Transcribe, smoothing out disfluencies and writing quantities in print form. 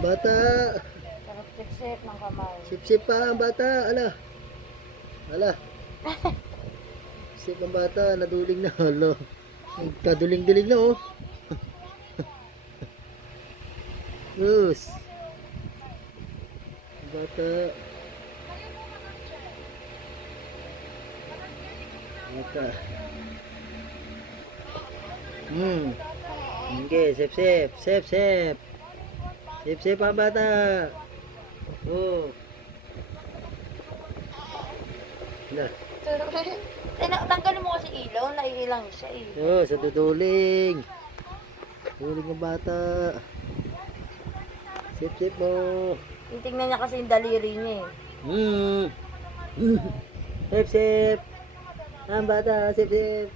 Bata. Sarap siksik ng kamay. Sip-sip pa ang bata. Ala. Ala. Sip ang bata. Naduling na. Ala. Kaduling-duling na oh. Yes. Bata. Bata. Okay, sip-sip. Sip-sip. Sip-sip ang bata. Oh. Na. Tanggalin mo kasi ilaw, naiilang siya eh. Oh, sa duduling. Duduling ang bata. Sip-sip mo. Titignan niya kasi yung daliri niya eh. Sip-sip. Ang bata, sip-sip.